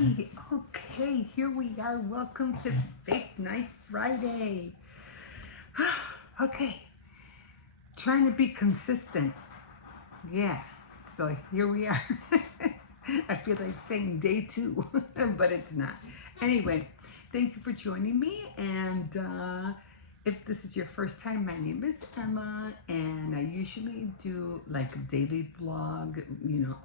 Okay, here we are. Welcome to Fake Night Friday. Okay, trying to be consistent. Yeah, so here we are. I feel like saying day two, but it's not. Anyway, thank you for joining me. And if this is your first time, my name is Emma, and I usually do like a daily vlog,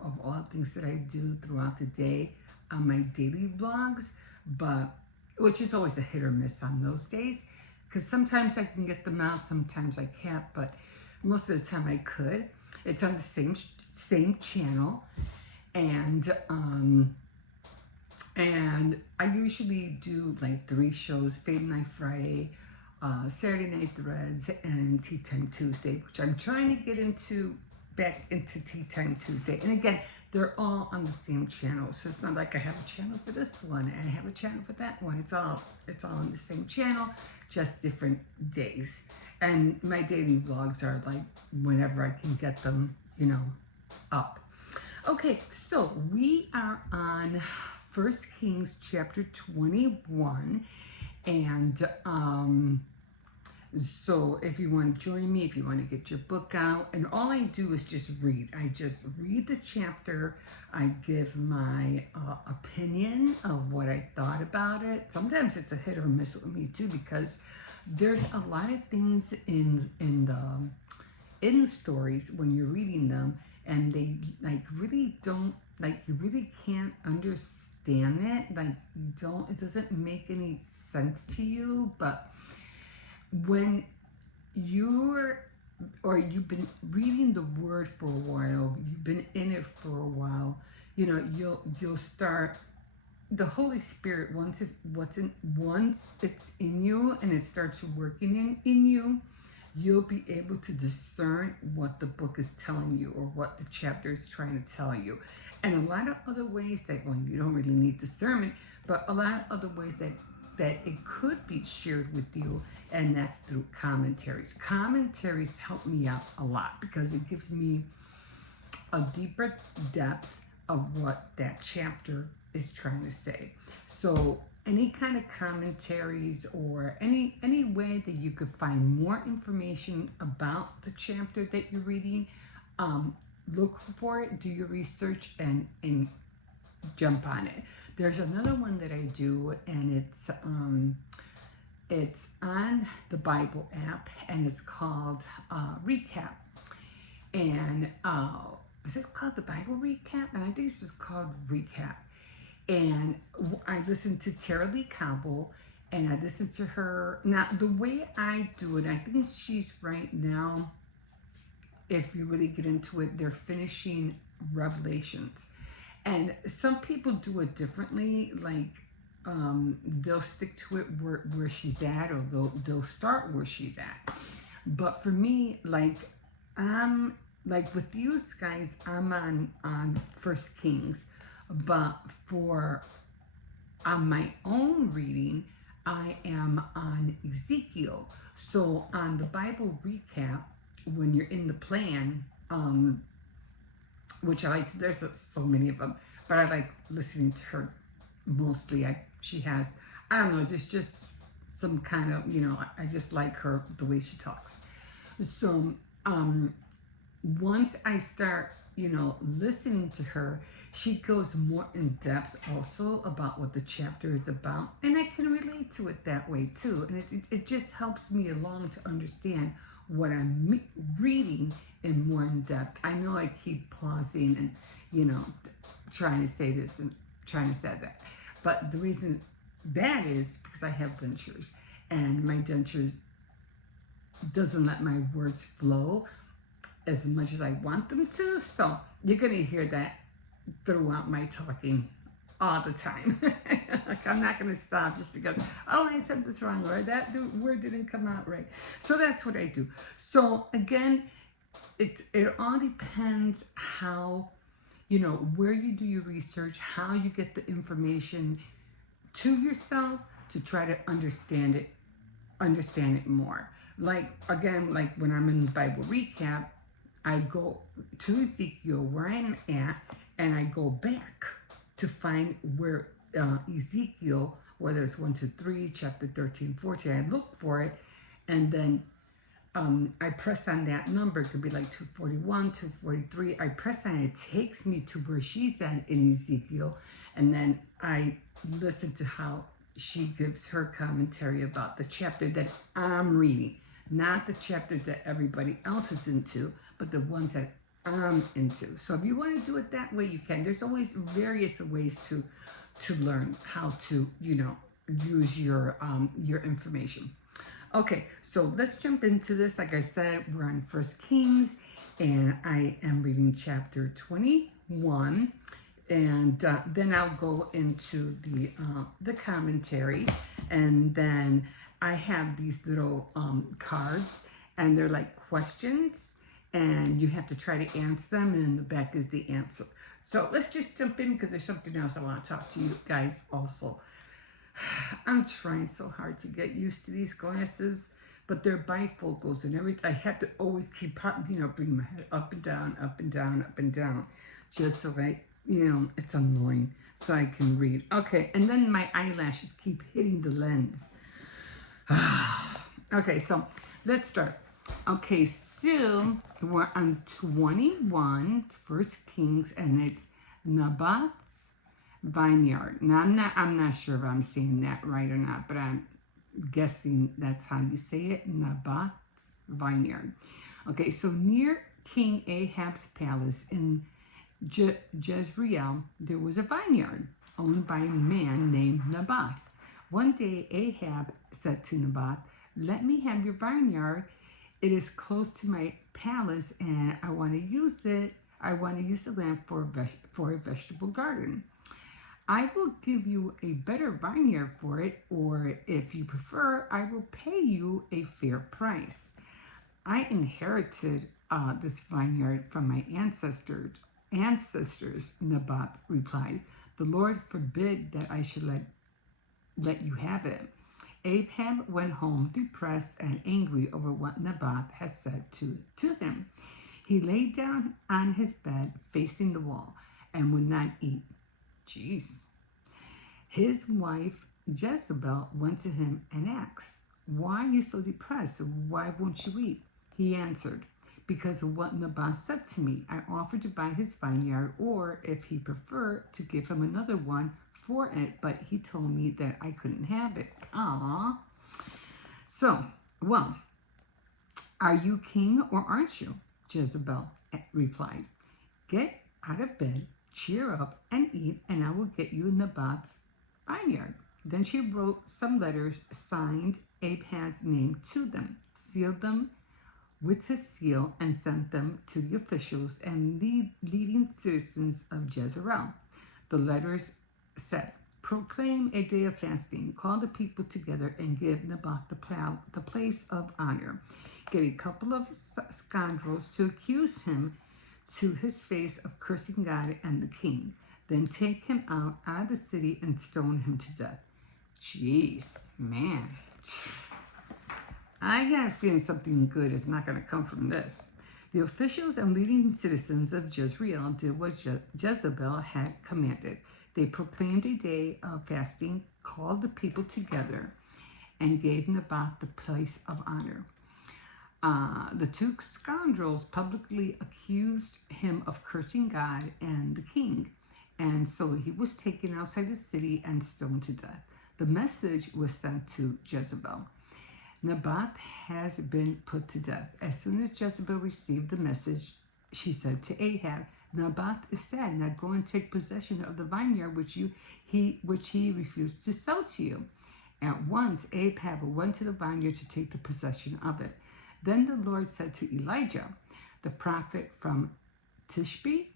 of all things that I do throughout the day on my daily vlogs, but which is always a hit or miss on those days, because sometimes I can get them out, sometimes I can't, but most of the time I could. It's on the same channel, and I usually do like 3 shows: Fade Night Friday, Saturday Night Threads, and Tea Time Tuesday, which I'm trying to get back into Tea Time Tuesday. And again, they're all on the same channel, so it's not like I have a channel for this one and I have a channel for that one. It's all on the same channel, just different days. And my daily vlogs are like whenever I can get them, up. Okay, so we are on 1 Kings chapter 21, and so if you want to join me, if you want to get your book out, and all I do is just read. I just read the chapter. I give my opinion of what I thought about it. Sometimes it's a hit or miss with me too, because there's a lot of things in the stories when you're reading them, and they like really don't, like, you really can't understand it. Like, it doesn't make any sense to you. But when you've been reading the word for a while, you've been in it for a while, you'll start, the Holy Spirit, once it's in you and it starts working in you, you'll be able to discern what the book is telling you or what the chapter is trying to tell you. And a lot of other ways that, well, you don't really need discernment, but a lot of other ways that it could be shared with you, and that's through commentaries. Commentaries help me out a lot because it gives me a deeper depth of what that chapter is trying to say. So any kind of commentaries or any way that you could find more information about the chapter that you're reading, look for it, do your research, and jump on it. There's another one that I do, and it's on the Bible app, and it's called Recap. And is it called the Bible Recap? And I think it's just called Recap. And I listened to Tara-Leigh Cobble, and I listened to her. Now, the way I do it, I think she's right now, if you really get into it, they're finishing Revelations. And some people do it differently, like they'll stick to it where she's at, or they'll start where she's at. But for me, like, I'm like with you guys, I'm on 1 Kings, but on my own reading, I am on Ezekiel. So on the Bible Recap, when you're in the plan, which I like, there's so many of them, but I like listening to her mostly. She has, I don't know, just some kind of, I just like her, the way she talks. So once I start, listening to her, she goes more in depth also about what the chapter is about, and I can relate to it that way too. And it just helps me along to understand what I'm reading in more in depth. I know I keep pausing and, trying to say this and trying to say that, but the reason that is because I have dentures, and my dentures doesn't let my words flow as much as I want them to. So you're going to hear that throughout my talking all the time. Like, I'm not going to stop just because, oh, I said this wrong, or that word didn't come out right. So that's what I do. So again, it all depends how, where you do your research, how you get the information to yourself to try to understand it more. Like, again, like when I'm in the Bible Recap, I go to Ezekiel where I'm at, and I go back to find where Ezekiel, whether it's 1 to 3, chapter 13, 14, I look for it, and then I press on that number. It could be like 241, 243. I press on it. It takes me to where she's at in Ezekiel. And then I listen to how she gives her commentary about the chapter that I'm reading. Not the chapter that everybody else is into, but the ones that I'm into. So if you want to do it that way, you can. There's always various ways to learn how to, use your information. Okay, so let's jump into this. Like I said, we're on First Kings, and I am reading chapter 21, and then I'll go into the commentary, and then I have these little cards, and they're like questions, and you have to try to answer them, and in the back is the answer. So let's just jump in because there's something else I want to talk to you guys also. I'm trying so hard to get used to these glasses, but they're bifocals, and I have to always keep, bring my head up and down, up and down, up and down, just so it's annoying, so I can read. Okay, and then my eyelashes keep hitting the lens. Okay, so let's start. Okay, so we're on 21, First Kings, and it's Naboth's vineyard. Now I'm not sure if I'm saying that right or not, but I'm guessing that's how you say it. Naboth's vineyard. Okay, so near King Ahab's palace in Jezreel, there was a vineyard owned by a man named Naboth. One day Ahab said to Naboth, "Let me have your vineyard. It is close to my palace, and I want to use it. I want to use the land for a vegetable garden. I will give you a better vineyard for it, or if you prefer, I will pay you a fair price. I inherited this vineyard from my ancestors, Naboth replied. The Lord forbid that I should let you have it." Ahab went home depressed and angry over what Naboth had said to him. He lay down on his bed facing the wall and would not eat. Jeez. His wife Jezebel went to him and asked, "Why are you so depressed? Why won't you eat?" He answered, "Because of what Naboth said to me. I offered to buy his vineyard, or if he preferred, to give him another one for it, but he told me that I couldn't have it." Aww. So, well, are you king or aren't you? Jezebel replied. "Get out of bed, cheer up, and eat, and I will get you Naboth's vineyard." Then she wrote some letters, signed Ahab's name to them, sealed them with his seal, and sent them to the officials and leading citizens of Jezreel. The letters said, "Proclaim a day of fasting, call the people together, and give Naboth the place of honor. Get a couple of scoundrels to accuse him to his face of cursing God and the king. Then take him out of the city and stone him to death." Jeez, man. I got a feeling something good is not going to come from this. The officials and leading citizens of Jezreel did what Jezebel had commanded. They proclaimed a day of fasting, called the people together, and gave Naboth the place of honor. The two scoundrels publicly accused him of cursing God and the king, and so he was taken outside the city and stoned to death. The message was sent to Jezebel. "Naboth has been put to death." As soon as Jezebel received the message, she said to Ahab, "Naboth is dead. Now go and take possession of the vineyard which he refused to sell to you." At once Ahab went to the vineyard to take the possession of it. Then the Lord said to Elijah, the prophet from Tishbe,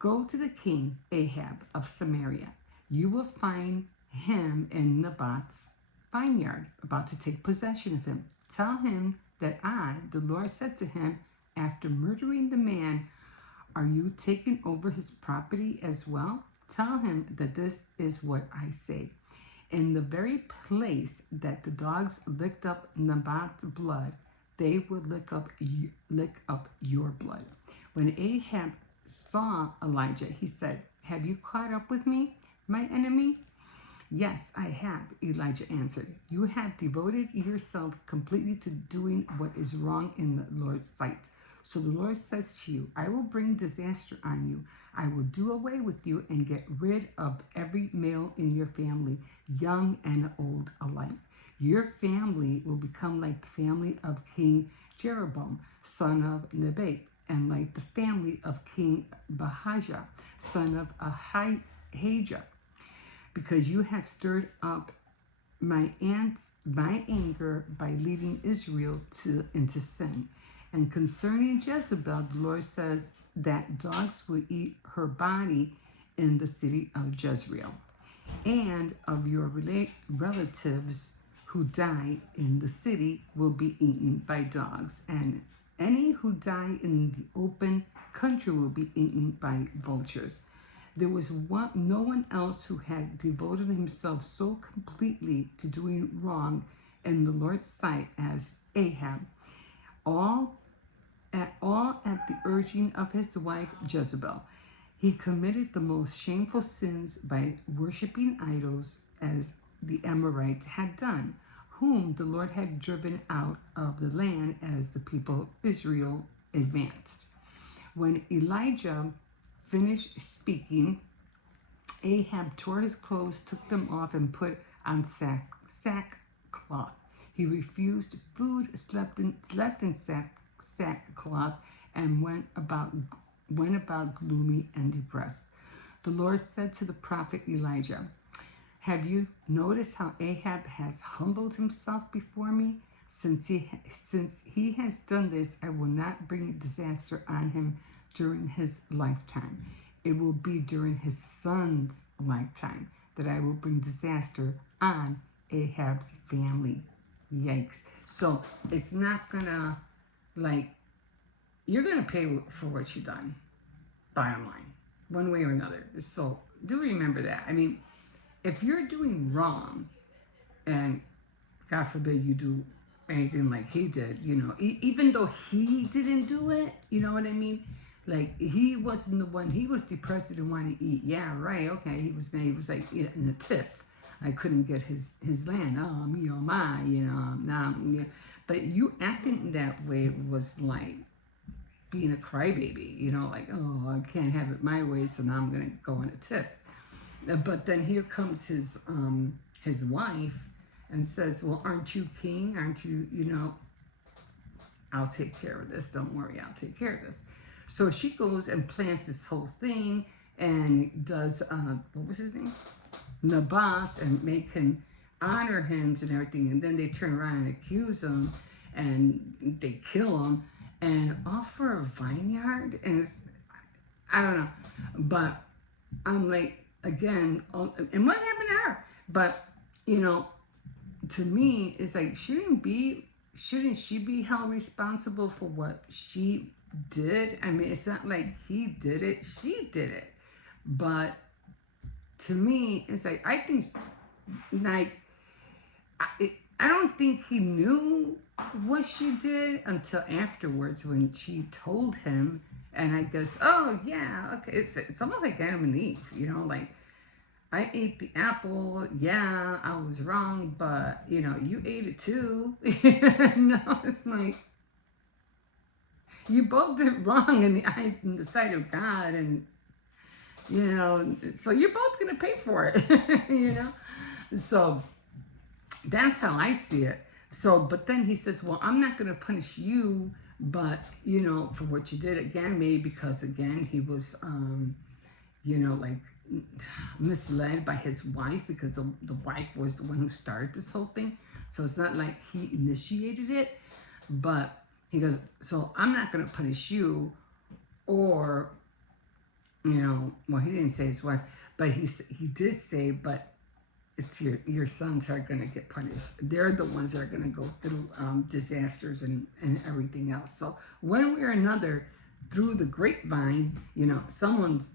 "Go to the king Ahab of Samaria. You will find him in Naboth's vineyard, about to take possession of him. Tell him that I, the Lord, said to him, after murdering the man, 'Are you taking over his property as well?' Tell him that this is what I say. In the very place that the dogs licked up Naboth's blood, they will lick up your blood." When Ahab saw Elijah, he said, "Have you caught up with me, my enemy?" Yes, I have, Elijah answered. You have devoted yourself completely to doing what is wrong in the Lord's sight. So the Lord says to you, I will bring disaster on you. I will do away with you and get rid of every male in your family, young and old alike. Your family will become like the family of King Jeroboam, son of Nebat, and like the family of King Bahijah, son of Ahijah, because you have stirred up my anger by leading Israel into sin. And concerning Jezebel, the Lord says that dogs will eat her body in the city of Jezreel, and of your relatives who die in the city will be eaten by dogs, and any who die in the open country will be eaten by vultures. There was no one else who had devoted himself so completely to doing wrong in the Lord's sight as Ahab, all at the urging of his wife Jezebel. He committed the most shameful sins by worshiping idols, as the Amorites had done, whom the Lord had driven out of the land as the people of Israel advanced. When Elijah finished speaking, Ahab tore his clothes, took them off, and put on sackcloth. He refused food, slept in sackcloth, and went about gloomy and depressed. The Lord said to the prophet Elijah, have you noticed how Ahab has humbled himself before me? Since he has done this, I will not bring disaster on him during his lifetime. It will be during his son's lifetime that I will bring disaster on Ahab's family. Yikes. So it's not gonna, you're gonna pay for what you've done, bottom line, one way or another. So do remember that. I mean, if you're doing wrong, and God forbid you do anything like he did, even though he didn't do it, you know what I mean? Like, he wasn't the one, he was depressed and didn't want to eat. Yeah, right, okay, he was like in a tiff. I couldn't get his land. Oh, me, oh my, nah. But you acting that way was like being a crybaby, like, oh, I can't have it my way, so now I'm going to go in a tiff. But then here comes his wife and says, well, aren't you king? Aren't you, I'll take care of this. Don't worry, I'll take care of this. So she goes and plans this whole thing and does, what was his name? Nabas, and make him honor him and everything. And then they turn around and accuse him and they kill him and offer a vineyard. And it's, I don't know. But I'm like, again, and what happened to her? But, to me, it's like, shouldn't she be held responsible for what she did? I mean, it's not like he did it, she did it. But to me, it's like, I think, like, I don't think he knew what she did until afterwards when she told him. And I guess, oh yeah, okay, it's almost like Adam and Eve, like, I ate the apple, yeah, I was wrong, but, you ate it too. No, it's like, you both did wrong in the sight of God, and, so you're both going to pay for it, So that's how I see it. So, but then he says, well, I'm not going to punish you, but, for what you did, again, maybe because, again, he was, like, misled by his wife, because the wife was the one who started this whole thing. So it's not like he initiated it, but he goes, so I'm not going to punish you, or, well, he didn't say his wife, but he did say, but it's your sons are going to get punished. They're the ones that are going to go through disasters and everything else. So one way or another, through the grapevine, someone's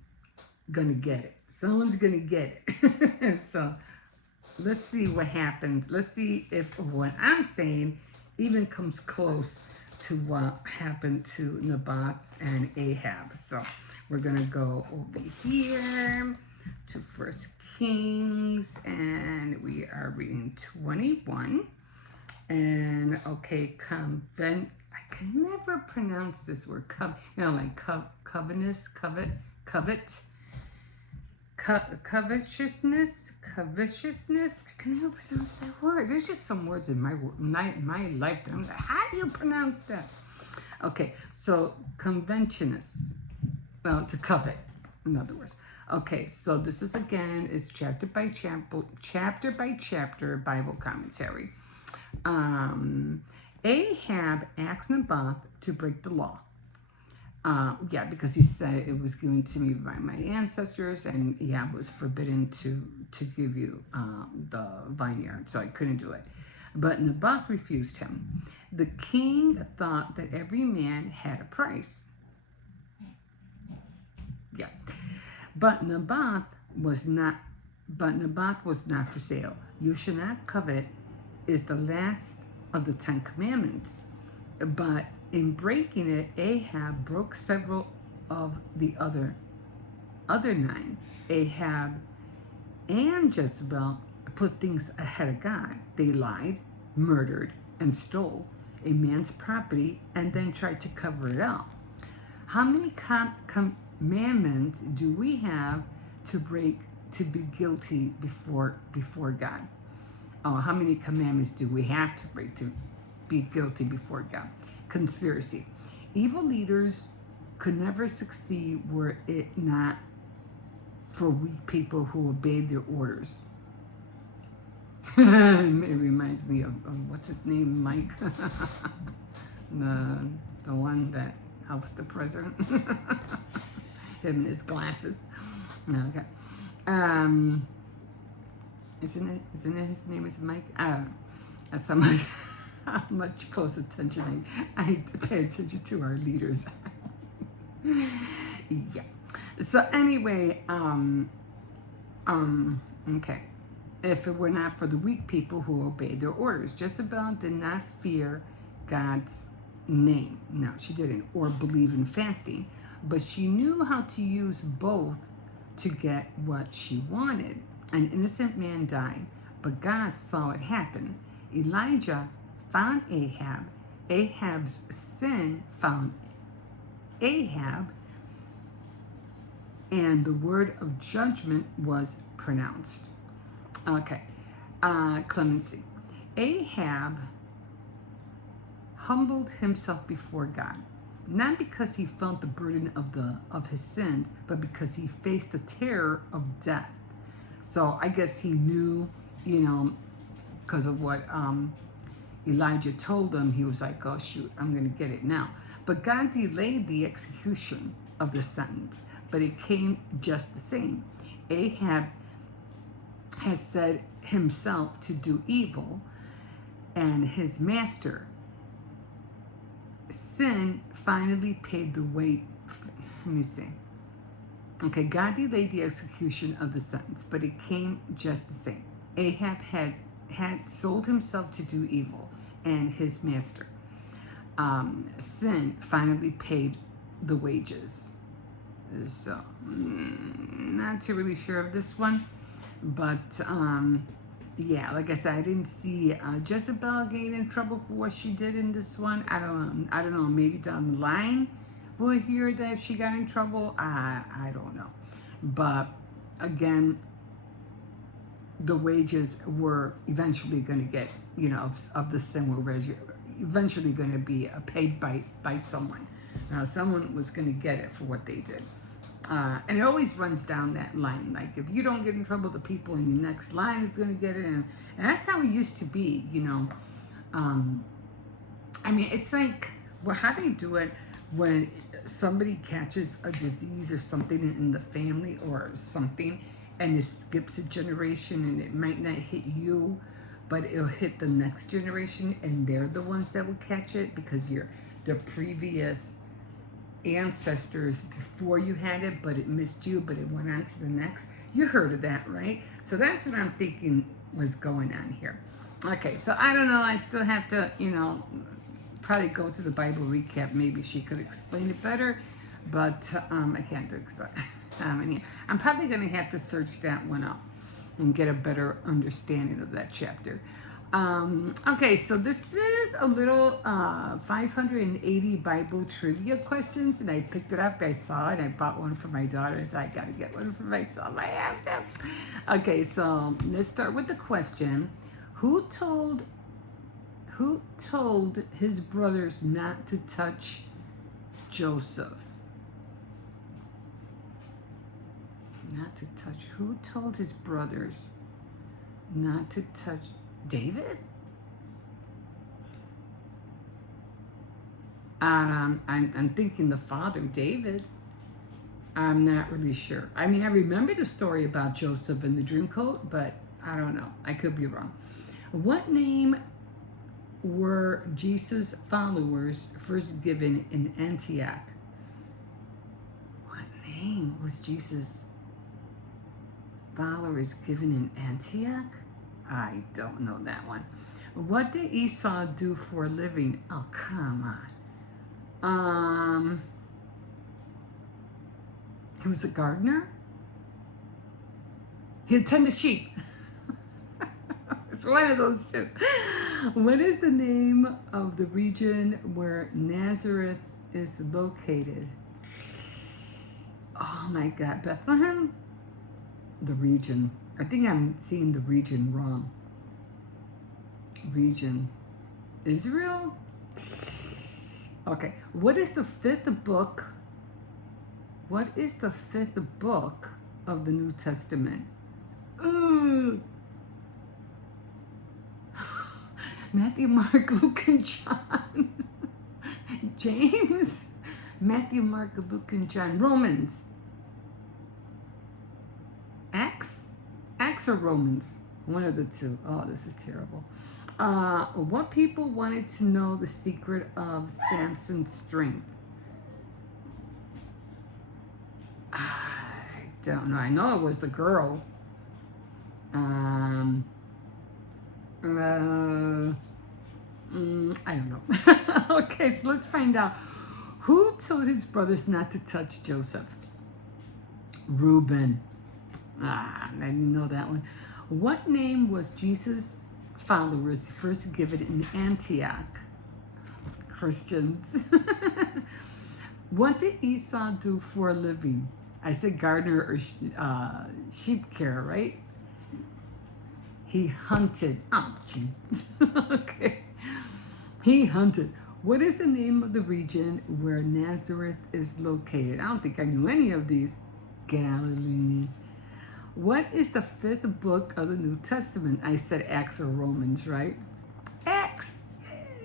going to get it. Someone's going to get it. So let's see what happens. Let's see if what I'm saying even comes close to what happened to Naboth and Ahab. So we're going to go over here. to First Kings, and we are reading 21. And okay, I can never pronounce this word. Like covetousness. I can never pronounce that word. There's just some words in my life that I'm like, how do you pronounce that? Okay, so conventionist. Well, to covet, in other words. Okay, so this is again, it's chapter by chapter Bible commentary. Ahab asked Naboth to break the law. Because he said it was given to me by my ancestors, and it was forbidden to give you the vineyard, so I couldn't do it. But Naboth refused him. The king thought that every man had a price. But Naboth was not for sale. You shall not covet is the last of the 10 commandments. But in breaking it, Ahab broke several of the other 9. Ahab and Jezebel put things ahead of God. They lied, murdered, and stole a man's property and then tried to cover it up. How many commandments do we have to break to be guilty before God? How many commandments do we have to break to be guilty before God? Conspiracy. Evil leaders could never succeed were it not for weak people who obeyed their orders. It reminds me of what's his name, Mike, the one that helps the president. Him and his glasses. Okay. Isn't it his name is Mike? That's how much close attention I pay attention to our leaders. Yeah. So anyway, okay. If it were not for the weak people who obeyed their orders, Jezebel did not fear God's name. No, she didn't, or believe in fasting, but she knew how to use both to get what she wanted. An innocent man died, but God saw it happen. Elijah found Ahab. Ahab's sin found Ahab, and the word of judgment was pronounced. Okay, clemency. Ahab humbled himself before God, not because he felt the burden of his sins, but because he faced the terror of death. So I guess he knew, because of what Elijah told him, he was like, oh shoot, I'm going to get it now. But God delayed the execution of the sentence, but it came just the same. Ahab has set himself to do evil, and his master, sin, finally paid the way. Let me see. Okay, God delayed the execution of the sentence, but it came just the same. Ahab had sold himself to do evil, and his master, sin, finally paid the wages. So, not too really sure of this one, but like I said, I didn't see Jezebel getting in trouble for what she did in this one. I don't know. Maybe down the line we'll hear that she got in trouble. I don't know. But again, the wages were eventually going to get, of the sin were eventually going to be paid by someone. Now, someone was going to get it for what they did. And it always runs down that line. Like, if you don't get in trouble, the people in your next line is going to get it. And that's how it used to be, it's like, well, how do you do it when somebody catches a disease or something in the family or something, and it skips a generation, and it might not hit you, but it'll hit the next generation, and they're the ones that will catch it because you're the previous ancestors before you had it, but it missed you, but it went on to the next. You heard of that, right? So that's what I'm thinking was going on here. Okay, so I don't know. I still have to, probably go to the Bible recap. Maybe she could explain it better, but I can't do it. I'm probably going to have to search that one up and get a better understanding of that chapter. Okay, so this is a little 580 Bible trivia questions, and I picked it up. I saw it. I bought one for my daughter, so I got to get one for myself. I have to. Okay, so let's start with the question: Who told his brothers not to touch Joseph? Not to touch. Who told his brothers not to touch David? I'm thinking the father, David. I'm not really sure. I mean, I remember the story about Joseph and the dream coat, but I don't know. I could be wrong. What name were Jesus' followers first given in Antioch? What name was Jesus' followers given in Antioch? I don't know that one. What did Esau do for a living? Oh, come on. He was a gardener? He tended sheep. It's one of those two. What is the name of the region where Nazareth is located? Oh my God, Bethlehem? The region. I think I'm seeing the region wrong. Region. Israel? Okay. What is the fifth book? What is the fifth book of the New Testament? Matthew, Mark, Luke, and John. James? Matthew, Mark, Luke, and John. Romans. Acts or Romans? One of the two. Oh, this is terrible. What people wanted to know the secret of Samson's strength? I don't know. I know it was the girl. I don't know. Okay, so let's find out. Who told his brothers not to touch Joseph? Reuben. I didn't know that one. What name was Jesus' followers first given in Antioch? Christians. What did Esau do for a living? I said gardener or sheep care, right? He hunted. Oh, jeez. Okay. He hunted. What is the name of the region where Nazareth is located? I don't think I knew any of these. Galilee. What is the fifth book of the New Testament? I said Acts or Romans, right? Acts.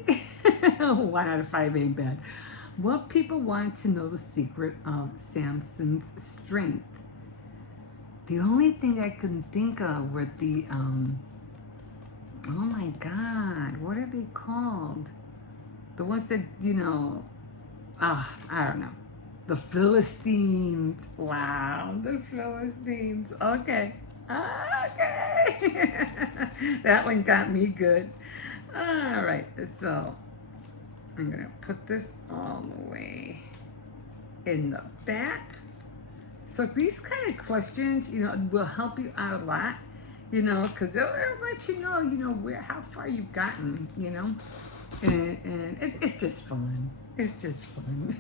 1 out of 5 ain't bad. What people wanted to know the secret of Samson's strength? The only thing I can think of were the, oh my God, what are they called? The ones that, I don't know. The Philistines. Wow, the Philistines. Okay. Okay. That one got me good. All right, so I'm going to put this all the way in the back. So these kind of questions, will help you out a lot, because it'll let you know, how far you've gotten, and it's just fun. It's just fun.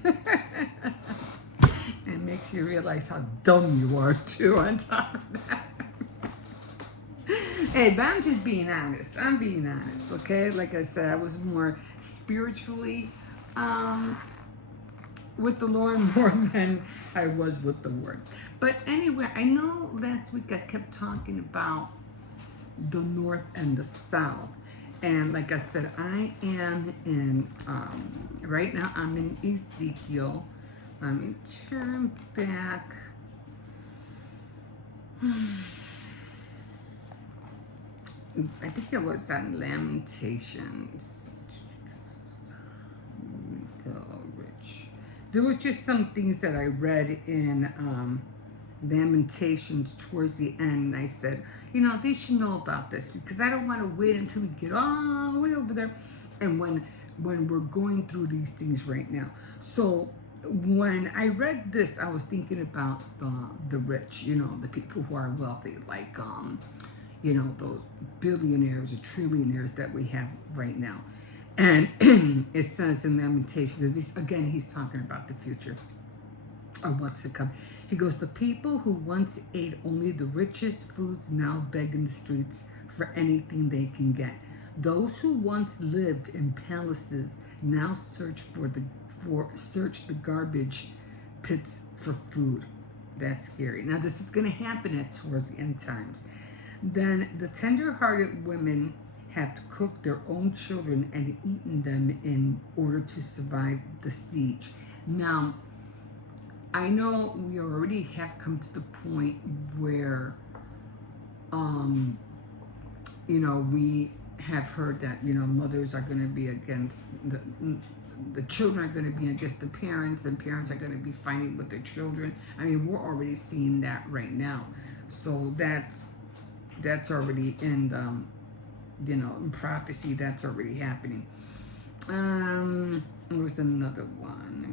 It makes you realize how dumb you are too on top of that. Hey, but I'm just being honest. I'm being honest, okay? Like I said, I was more spiritually with the Lord more than I was with the Word. But anyway, I know last week I kept talking about the North and the South. And like I said, I am in, right now I'm in Ezekiel. Let me turn back. I think it was on Lamentations. Here we go, Rich. There was just some things that I read in Lamentations towards the end. And I said, they should know about this because I don't want to wait until we get all the way over there. And when we're going through these things right now. So when I read this, I was thinking about the rich, the people who are wealthy, like those billionaires or trillionaires that we have right now. And it says in Lamentation, because again, he's talking about the future or what's to come. He goes, the people who once ate only the richest foods now beg in the streets for anything they can get. Those who once lived in palaces now search the garbage pits for food. That's scary. Now this is going to happen towards the end times. Then the tender-hearted women have cooked their own children and eaten them in order to survive the siege. Now, I know we already have come to the point where, we have heard that, mothers are going to be against the children are going to be against the parents, and parents are going to be fighting with their children. I mean, we're already seeing that right now. So that's already in in prophecy. That's already happening. There's another one.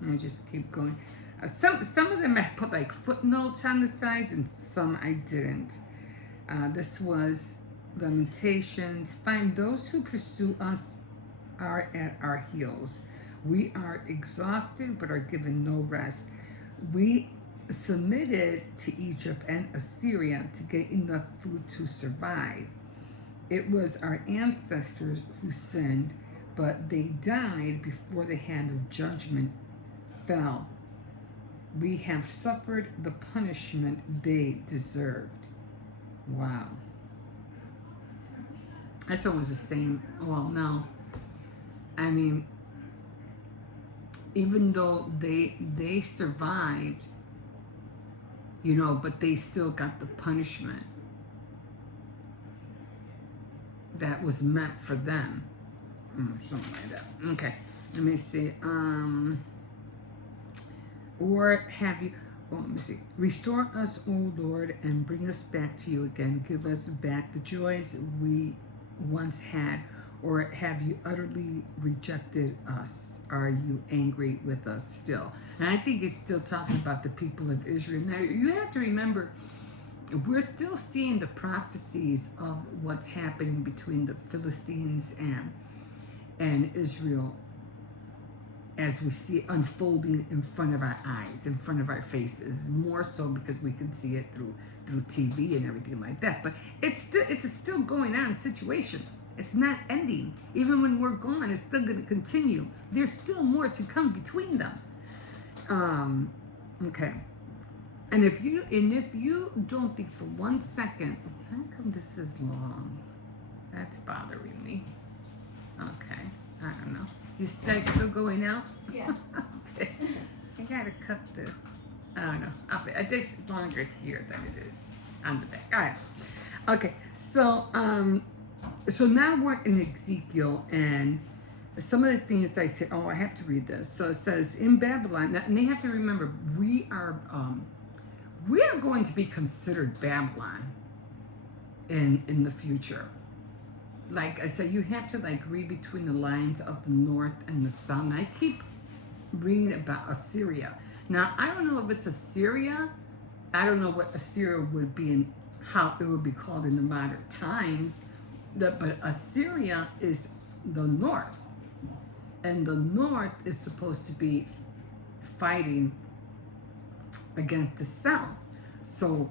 Let me just keep going. Some of them I put like footnotes on the sides, and some I didn't. This was Lamentations. Find those who pursue us are at our heels. We are exhausted but are given no rest. We submitted to Egypt and Assyria to get enough food to survive. It was our ancestors who sinned, but they died before the hand of judgment fell. We have suffered the punishment they deserved. Wow. That's almost the same. Well, no. I mean, even though they survived, but they still got the punishment that was meant for them. Something like that. Okay. Let me see. Or have you, let me see. Restore us, O Lord, and bring us back to you again. Give us back the joys we once had. Or have you utterly rejected us? Are you angry with us still? And I think it's still talking about the people of Israel. Now, you have to remember, we're still seeing the prophecies of what's happening between the Philistines and Israel, as we see it unfolding in front of our eyes, in front of our faces, more so because we can see it through TV and everything like that. But it's a still going on situation. It's not ending. Even when we're gone, it's still going to continue. There's still more to come between them. Okay. And if you don't think for 1 second, how come this is long? That's bothering me. Okay. I don't know. You guys still going out? Yeah. Okay. I gotta cut this. I don't know. I think it's longer here than it is on the back. All right. Okay. So now we're in Ezekiel, and some of the things I said, I have to read this. So it says in Babylon, and they have to remember, we are going to be considered Babylon in the future. Like I said, you have to read between the lines of the north and the south. I keep reading about Assyria. Now, I don't know if it's Assyria. I don't know what Assyria would be and how it would be called in the modern times. But Assyria is the north. And the north is supposed to be fighting against the south. So,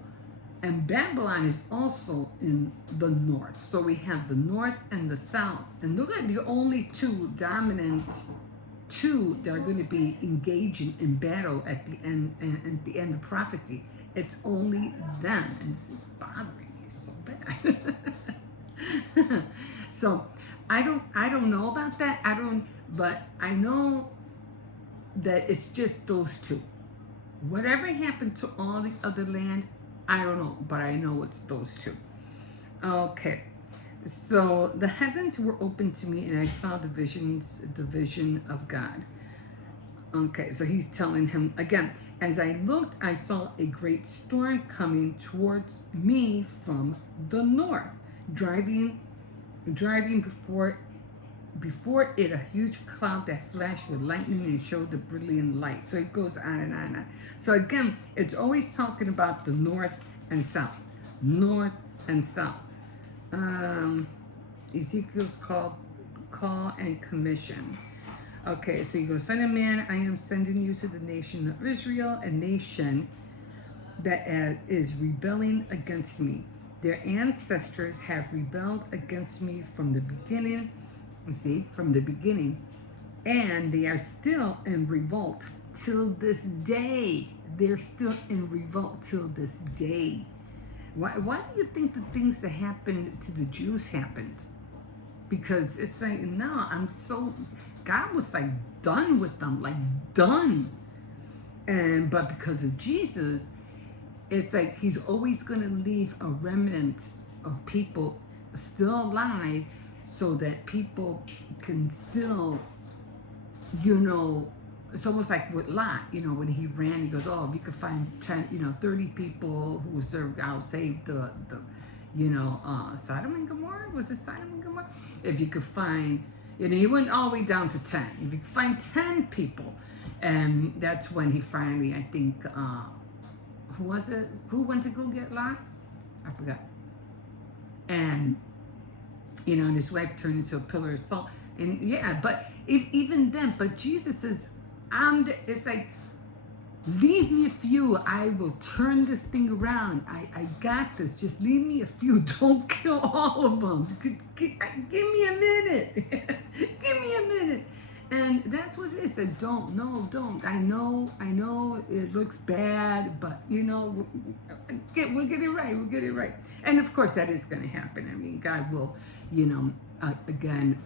and Babylon is also in the north. So we have the north and the south. And those are the only two dominant that are going to be engaging in battle at the end, and at the end of prophecy. It's only them. And this is bothering me so bad. So I don't know about that. But I know that it's just those two. Whatever happened to all the other land, I don't know, but I know it's those two. Okay, so the heavens were open to me, and I saw the vision of God. Okay, so he's telling him again, as I looked, I saw a great storm coming towards me from the north, driving before it a huge cloud that flashed with lightning and showed the brilliant light. So it goes on and on and on. So again, it's always talking about the north and south. North and south. Ezekiel's call and commission. Okay, so you go, Son of man, I am sending you to the nation of Israel, a nation that is rebelling against me. Their ancestors have rebelled against me from the beginning. You see, from the beginning. And they are still in revolt till this day. They're still in revolt till this day. Why do you think the things that happened to the Jews happened? Because it's like, no, God was like done with them, like done. But because of Jesus, it's like he's always going to leave a remnant of people still alive so that people can still, it's almost like with Lot, when he ran, he goes, oh, if you could find 10, 30 people who will serve, I'll save the Sodom and Gomorrah. Was it Sodom and Gomorrah? If you could find, he went all the way down to 10. If you could find 10 people, and that's when he finally, I think, who was it? Who went to go get Lot? I forgot. And, and his wife turned into a pillar of salt. And yeah, but even then, but Jesus says, it's like, leave me a few. I will turn this thing around. I got this. Just leave me a few. Don't kill all of them. Give me a minute. Give me a minute. And that's what it is. I don't. I know it looks bad, but we'll get it right. We'll get it right. And of course that is going to happen. I mean, God will, again,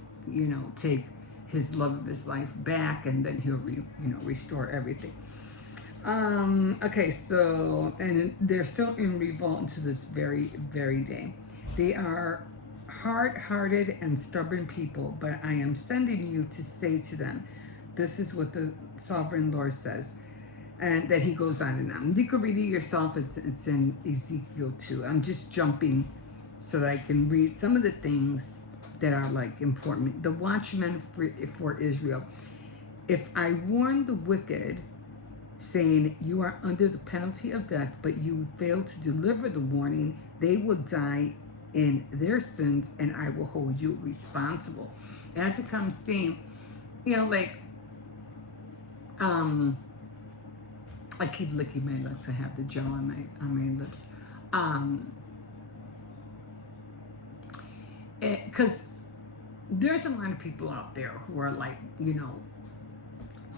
take his love of his life back, and then he'll restore everything. Okay, so, and they're still in revolt unto this very, very day. They are hard-hearted and stubborn people, but I am sending you to say to them, this is what the sovereign Lord says. And then he goes on and on. You can read it yourself. It's in Ezekiel 2. I'm just jumping so that I can read some of the things that are like important. The watchmen for Israel. If I warn the wicked, saying you are under the penalty of death, but you fail to deliver the warning, they will die in their sins, and I will hold you responsible. As it comes saying, I keep licking my lips. I have the gel on my lips. Because there's a lot of people out there who are like,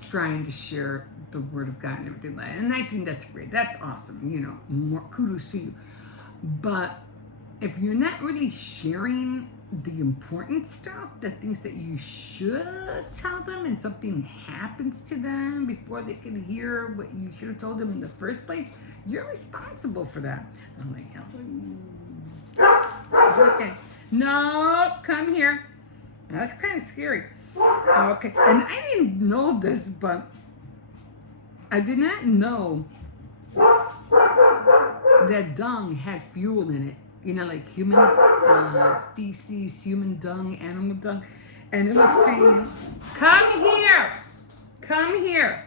trying to share the word of God and everything like that. And I think that's great. That's awesome. More kudos to you. But if you're not really sharing the important stuff, the things that you should tell them, and something happens to them before they can hear what you should have told them in the first place, you're responsible for that. I'm like, okay. No, come here. That's kind of scary. Okay, and I didn't know this, but I did not know that dung had fuel in it. Like human feces, human dung, animal dung. And it was saying, come here.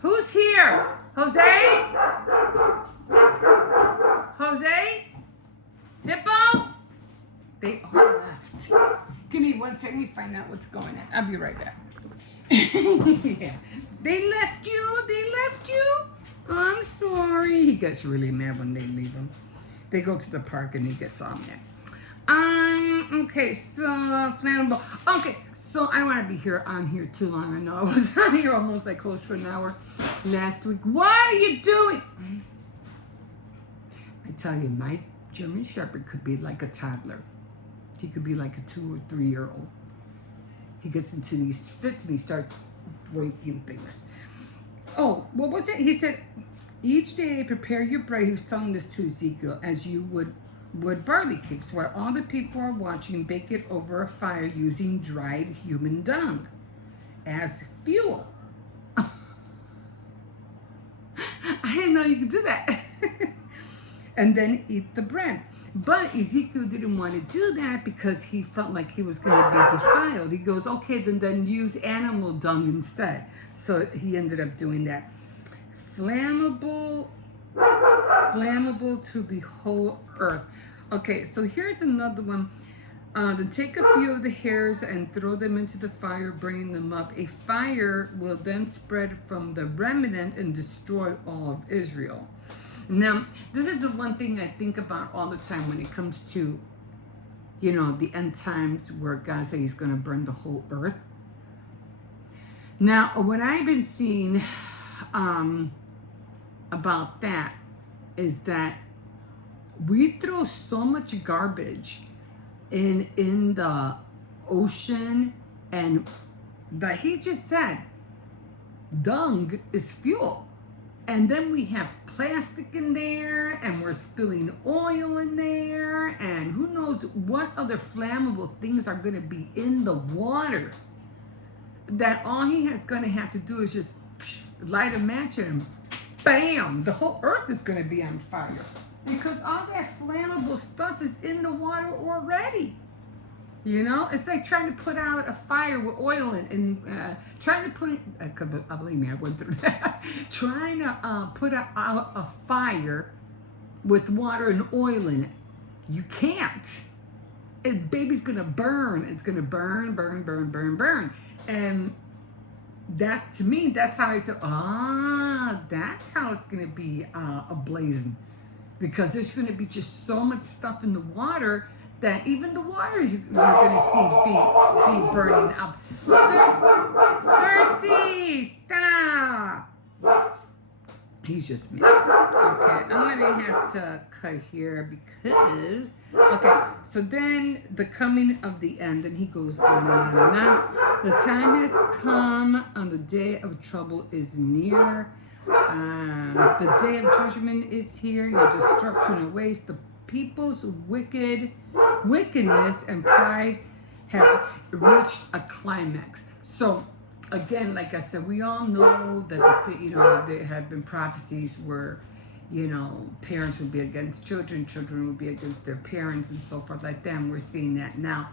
Who's here? Jose? Hippo? They all left. Give me 1 second, let me find out what's going on. I'll be right back. Yeah. They left you? I'm sorry. He gets really mad when they leave him. They go to the park and he gets all mad. Okay, so flammable. Okay, so I don't want to be on here too long. I know I was on here almost like close to an hour last week. What are you doing? I tell you, my German Shepherd could be like a toddler. He could be like a 2 or 3 year old. He gets into these fits and he starts breaking things. Oh, what was it? He said, each day prepare your bread. He was telling this to Ezekiel, as you would barley cakes, while all the people are watching, bake it over a fire using dried human dung as fuel. I didn't know you could do that. And then eat the bread. But Ezekiel didn't want to do that because he felt like he was going to be defiled. He goes, okay, then use animal dung instead. So he ended up doing that. Flammable to the whole earth. Okay, so here's another one. Then take a few of the hairs and throw them into the fire, burning them up. A fire will then spread from the remnant and destroy all of Israel. Now, this is the one thing I think about all the time when it comes to, the end times where God says he's going to burn the whole earth. Now, what I've been seeing about that is that we throw so much garbage in the ocean, and that he just said dung is fuel. And then we have plastic in there, and we're spilling oil in there, and who knows what other flammable things are going to be in the water, that all he is going to have to do is just light a match and bam, the whole earth is going to be on fire, because all that flammable stuff is in the water already. It's like trying to put out a fire with oil in, and trying to put it, believe me, I went through that. Trying to put out a fire with water and oil in it. You can't. Baby's going to burn. It's going to burn. And that, to me, that's how I said, that's how it's going to be ablazing. Because there's going to be just so much stuff in the water that even the waters you're going to see be burning up. Cersei, stop! He's just me. Okay, I'm going to have to cut here because... Okay, so then the coming of the end, and he goes on and on and on. The time has come, and the day of trouble is near. The day of judgment is here. Your destruction awaits. The people's wickedness and pride have reached a climax. So again, like I said, we all know that there have been prophecies where parents would be against children, children would be against their parents, and so forth like that. And we're seeing that now.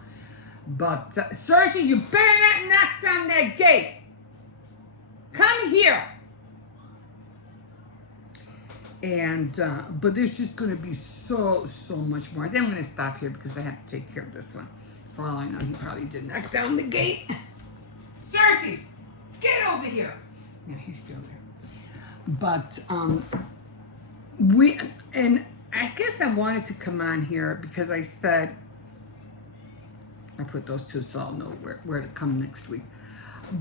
But Cersei, you better not knock down that gate. Come here. And but there's just going to be so much more. Then I'm going to stop here because I have to take care of this one. For all I know, he probably did knock down the gate. Cersei, get over here. Yeah, he's still there. But and I guess I wanted to come on here because I said I put those two so I'll know where to come next week.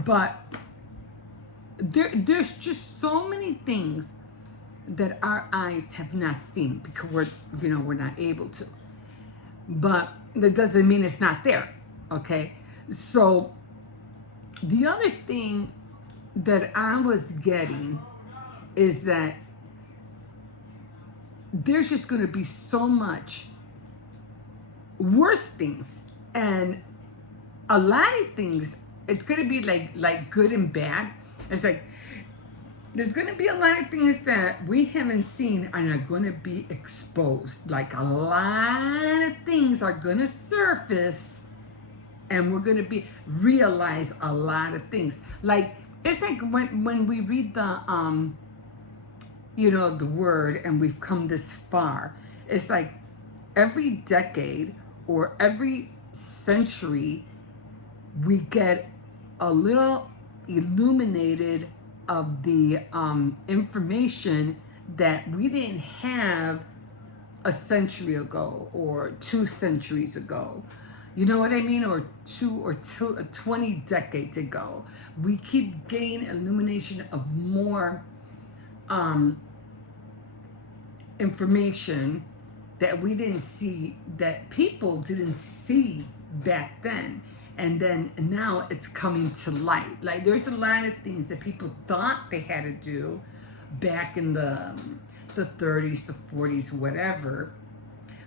But there's just so many things that our eyes have not seen because we're not able to. But that doesn't mean it's not there. Okay? So the other thing that I was getting is that there's just going to be so much worse things, and a lot of things, it's going to be like good and bad. It's like there's going to be a lot of things that we haven't seen and are going to be exposed. Like a lot of things are going to surface, and we're going to realize a lot of things. Like it's like when we read the the word and we've come this far. It's like every decade or every century we get a little illuminated of the information that we didn't have a century ago or 2 centuries ago. You know what I mean? Or 20 decades ago. We keep gaining illumination of more information that we didn't see, that people didn't see back then. And then now it's coming to light. Like there's a lot of things that people thought they had to do back in the 30s, the 40s, whatever.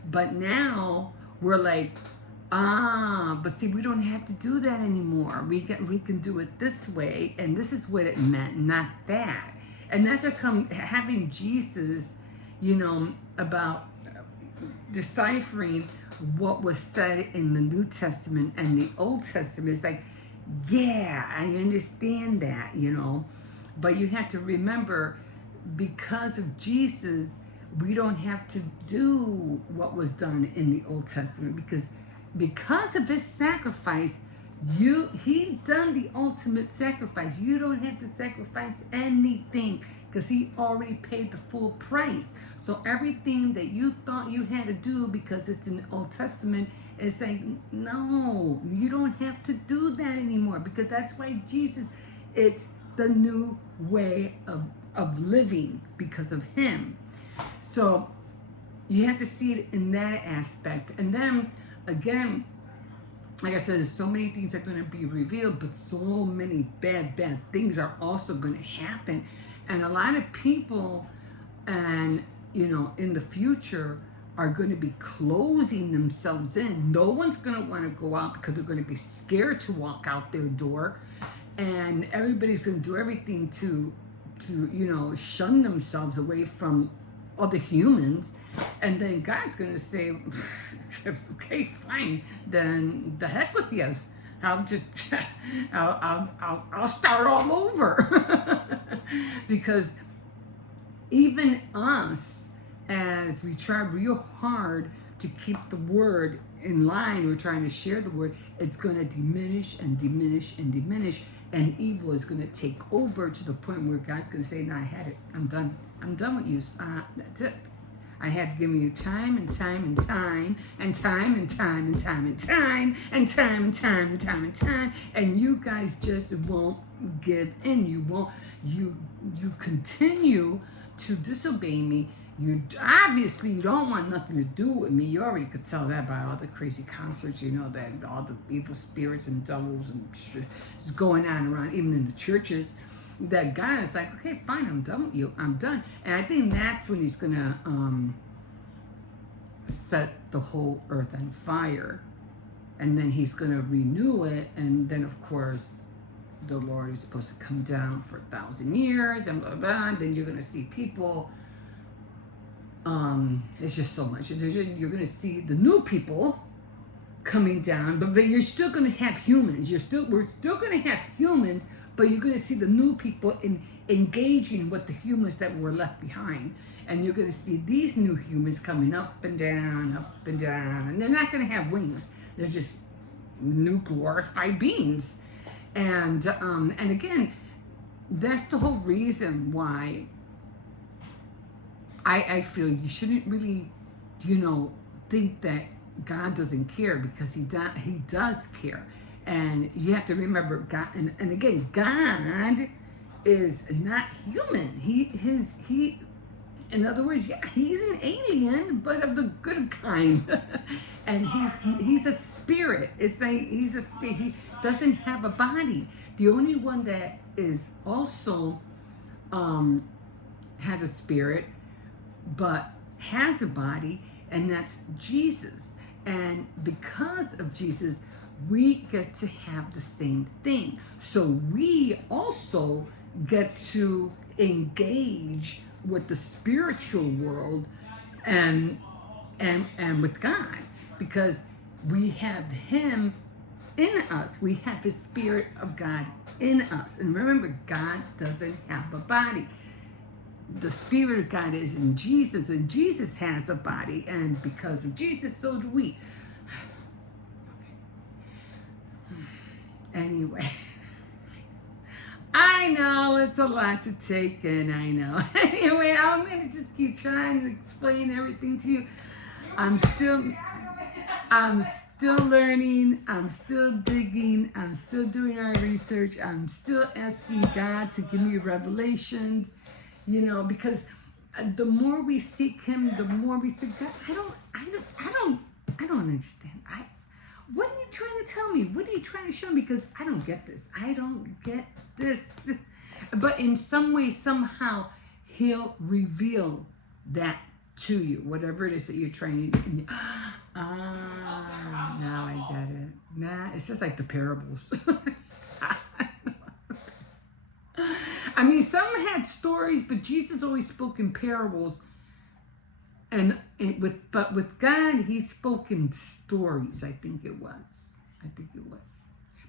But now we're like, but see, we don't have to do that anymore. We can do it this way, and this is what it meant, not that. And that's what having Jesus, about deciphering what was said in the New Testament and the Old Testament. It's like, yeah, I understand that, but you have to remember, because of Jesus, we don't have to do what was done in the Old Testament, because of his sacrifice. He done the ultimate sacrifice. You don't have to sacrifice anything, because he already paid the full price. So everything that you thought you had to do because it's in the Old Testament, it's like, no, you don't have to do that anymore, because that's why Jesus, it's the new way of living because of him. So you have to see it in that aspect. And then again, like I said, there's so many things that are going to be revealed, but so many bad things are also going to happen. And a lot of people, and in the future, are going to be closing themselves in. No one's going to want to go out because they're going to be scared to walk out their door. And everybody's going to do everything to shun themselves away from other humans. And then God's going to say, okay, fine, then the heck with you. I'll start all over. Because even us, as we try real hard to keep the word in line, we're trying to share the word, it's going to diminish and diminish and diminish, and evil is going to take over to the point where God's going to say, no, I had it, I'm done with you, that's it. I have given you time and time and time and time and time and time and time and time and time and time and time, and you guys just won't give in. You won't. You continue to disobey me. You obviously you don't want nothing to do with me. You already could tell that by all the crazy concerts, that all the evil spirits and devils and shit is going on around, even in the churches. That God is like, okay, fine, I'm done with you. I'm done. And I think that's when he's going to set the whole earth on fire. And then he's going to renew it. And then, of course, the Lord is supposed to come down for 1,000 years and blah, blah, blah. And then you're going to see people. It's just so much. You're going to see the new people coming down. But you're still going to have humans. We're still going to have humans. But you're going to see the new people engaging with the humans that were left behind. And you're going to see these new humans coming up and down. And they're not going to have wings. They're just new glorified beings. And again, that's the whole reason why I feel you shouldn't really, think that God doesn't care, because he does care. And you have to remember, God, and again, God is not human. He, in other words, yeah, he's an alien, but of the good kind. And he's a spirit. It's like he's a spirit. He doesn't have a body. The only one that is also has a spirit, but has a body, and that's Jesus. And because of Jesus, we get to have the same thing. So we also get to engage with the spiritual world and with God, because we have him in us. We have his Spirit of God in us. And remember, God doesn't have a body. The Spirit of God is in Jesus, and Jesus has a body, and because of Jesus, so do we. Anyway, I know it's a lot to take in, I know. Anyway, I'm going to just keep trying to explain everything to you. I'm still learning, I'm still digging, I'm still doing our research, I'm still asking God to give me revelations, because the more we seek him, the more we say, God, I don't understand. What are you trying to tell me? What are you trying to show me? Because I don't get this. I don't get this. But in some way, somehow, he'll reveal that to you, whatever it is that you're trying to do. Now I get it. It's just like the parables. I mean, some had stories, but Jesus always spoke in parables. but with God, he spoke in stories. I think it was.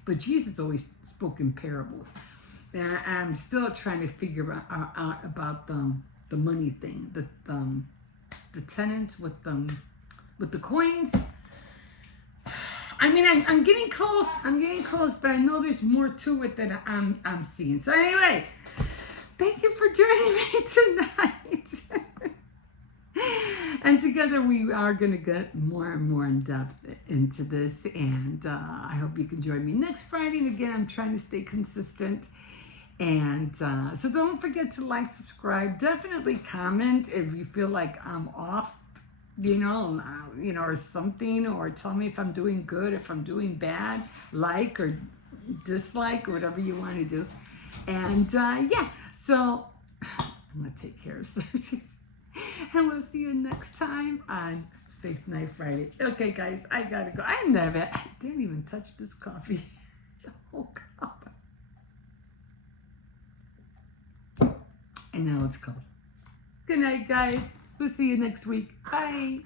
But Jesus always spoke in parables. And I'm still trying to figure out about the money thing, the tenants with the coins. I mean, I'm getting close. But I know there's more to it that I'm seeing. So anyway, thank you for joining me tonight. And together we are going to get more and more in depth into this. And I hope you can join me next Friday. And again, I'm trying to stay consistent. And so don't forget to like, subscribe. Definitely comment if you feel like I'm off, or something. Or tell me if I'm doing good, if I'm doing bad. Like or dislike, or whatever you want to do. And yeah, so I'm going to take care of Cersei. And we'll see you next time on Faith Night Friday. Okay, guys, I gotta go. I didn't even touch this coffee. It's a whole cup. And now it's cold. Good night, guys. We'll see you next week. Bye.